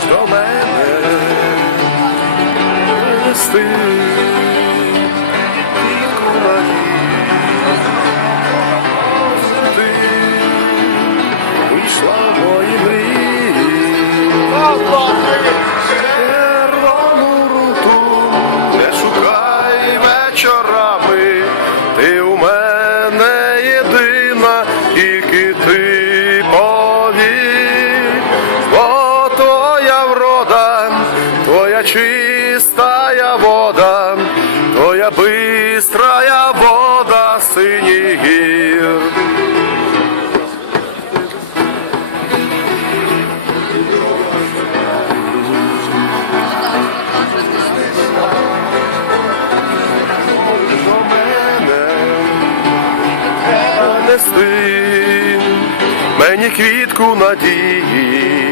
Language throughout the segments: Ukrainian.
ж до мене нести віку надії. Ти вийшла в мої мрії. Червону чистая вода, твоя бистрая вода синіх гір. мені квітку надії,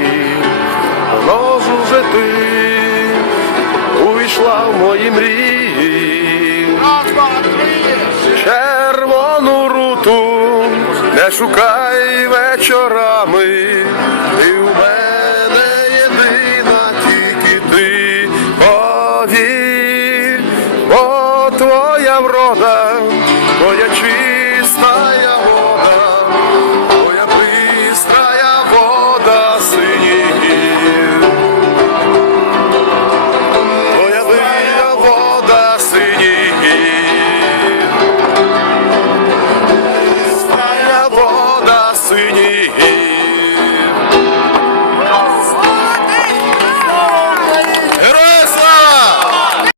Поклав мої мрії, червону руту не шукай вечорами, і в мене єдина тільки ти повір, бо твоя врода, твоя чиста.